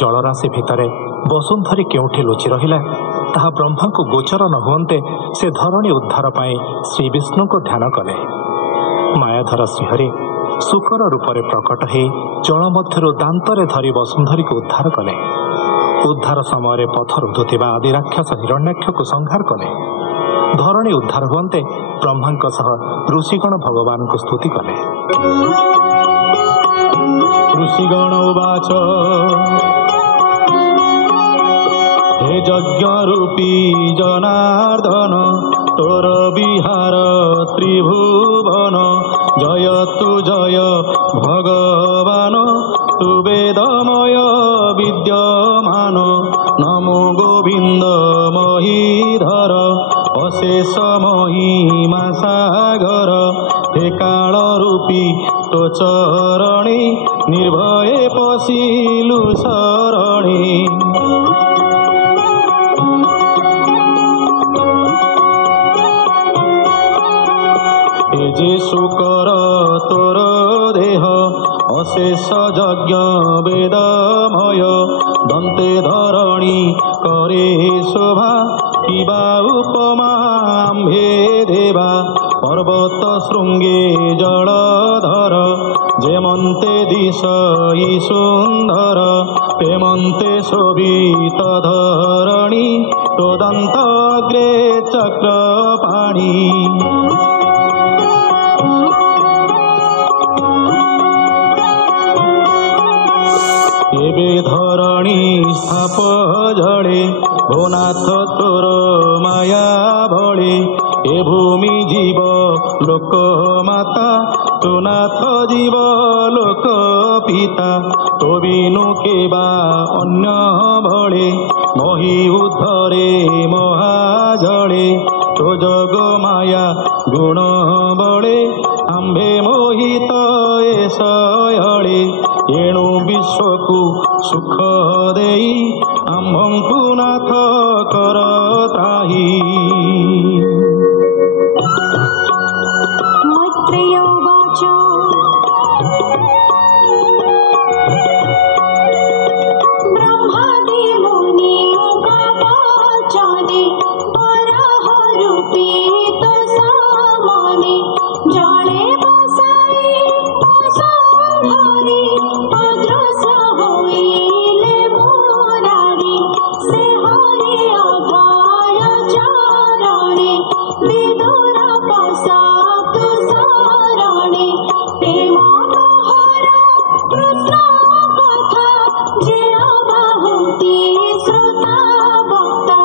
जलराशि भितर वसुंधरी केउठी लुचि रहिला ताहा ब्रह्मा को गोचर न हुंते से धरणी उद्धार पाए श्री विष्णु को ध्यान कले। मायाधर श्रीहरि शुकर रूप में प्रकट हो जल मध्य दांतरे धरी वसुंधरी को उद्धार कले। उद्धार समय पथ रुधुवा आदि राक्षस हिरण्याक्ष को संहार कले। धरणी उद्धार हुंते ब्रह्मा सह ऋषिगण भगवान को स्तुति कले। ऋषिगण उवाच हे यज्ञ रूपी जनार्दन तोर विहार त्रिभुवन जयतु जय भगवान तु वेदमय विद्यमान नमो गोविंद महीधर अशेष महिमा सागर हे काल रूपी तो चरणी निर्भये पशिलु शरणी। जे शुकर तोर देह अशेष यज्ञ वेदमय दंते धरणी करे शोभा किबा उपमा आम्भे देवा पर्वत शृंगे जलधर जेमन्ते दिशई सुंदर प्रेमन्ते शोभित धरणी तोदन्तग्रे चक्रपाणि। एबे धरणी स्थाप जड़े भोनाथ तोर माया भले ए भूमि जीव लोक माता तो नाथ जीव लोक पिता तो बिनु केबा अन्य भले मही उद्धरे महाजड़े तो जग माया गुण बड़े आम्भे मोहित एषयळे एणु विश्वकु सुख देई आम्भंकु नाथ कर त्राही। मैत्रेय उवाच ब्रह्मादि मुनि उवाचादि परह रूपी तो सामने जले बसाई वसुंधरी अदृश्य होइले मुरारी से हरि अभय चरणे विदुर पसातु शरणे प्रेम मोहर कृष्ण कथा जे बहुति श्रुता वक्ता।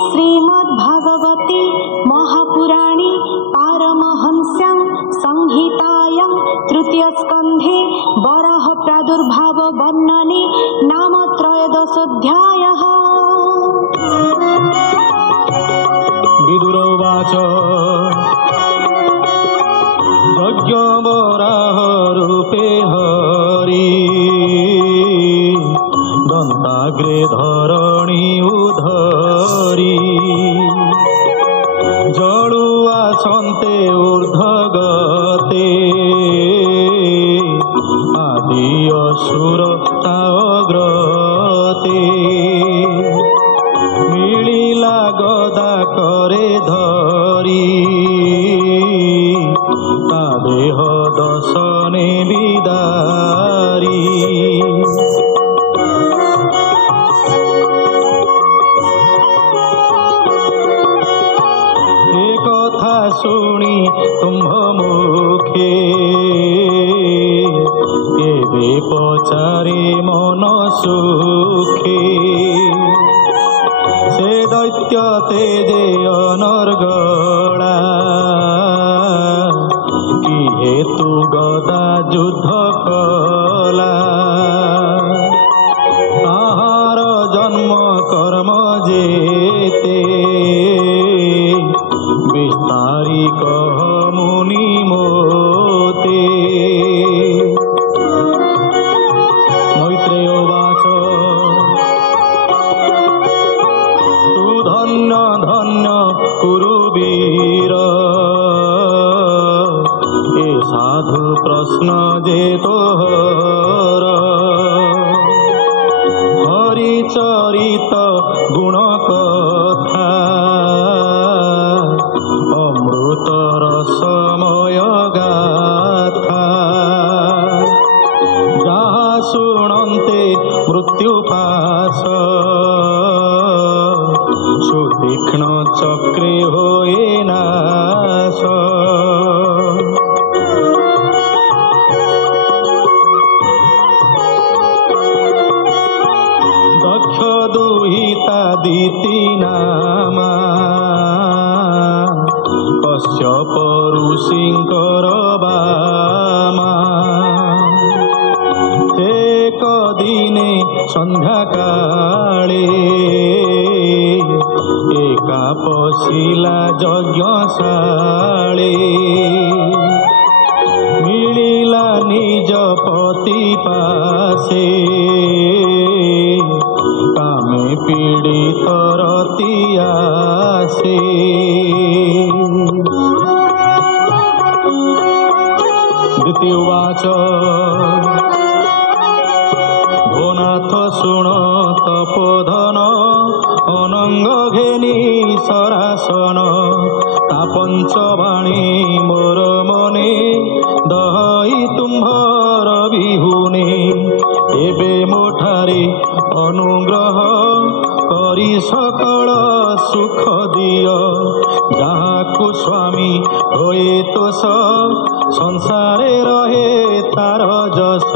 श्रीमद्भागवते महापुराणे पारमहंस्यां संहितायां तृतीयस्कन्धे वराह प्रादुर्भाव वर्णने नाम त्रयोदशोऽध्यायः। विदुर उवाच यज्ञ वराह ଦଶନେ ବିଦାରୀ। ଏ କଥା ଶୁଣି ତୁମ୍ଭ ମୁଖେ ଏବେ ପଚାରେ ମନ ସୁଖେ। ସେ ଦୈତ୍ୟ ତେଜେ ଅନର୍ଗଳା କି ହେତୁ ଗଦା ଯୁଦ୍ଧ କଲା। ତାହାର ଜନ୍ମ କର୍ମ ଯେତେ ବିସ୍ତାରୀ କହ ମୁନି ମୋତେ। ମୈତ୍ରେୟ ବାଚ ତୁ ଧନ୍ୟ ଧନ୍ୟ କୁରୁ ବୀର। ଏ ସାଧୁ ପ୍ରଶ୍ନ ଯେ ତୋହର। ହରିଚରିତ ଗୁଣ କଥା ଅମୃତ ରସମୟ ଗାଥା। ଯାହା ଶୁଣନ୍ତେ ମୃତ୍ୟୁ ପାଶ ସୁତୀକ୍ଷ୍ଣ ଚକ୍ରେ ହୋଏ ନାଶ। ଦକ୍ଷ ଦୁହିତା ଦିତି ନାମା କଶ୍ୟପ ଋଷିଙ୍କର ବାମା। ଏକ ଦିନେ ସନ୍ଧ୍ୟା କାଳେ ଏକା ପଶିଲା ଯଜ୍ଞଶାଳେ। ମିଳିଲା ନିଜ ପତି ପାଶେ କାମେ ପୀଡ଼ିତ ରତି ଆସେ। ଦ୍ୱିତୀୟ ବାଚ ভোনাথ শুণ তপোধন অনঙ্গ ঘেনি সরাসন। তা পঞ্চবাণী মোর মনে দহই তুম্ভর বিহুনে। এবে মোঠারে অনুগ্রহ করি সকল সুখ দিয়। যাহাকু স্বামী হয়ে তোষ সংসারে রহে তার যশ।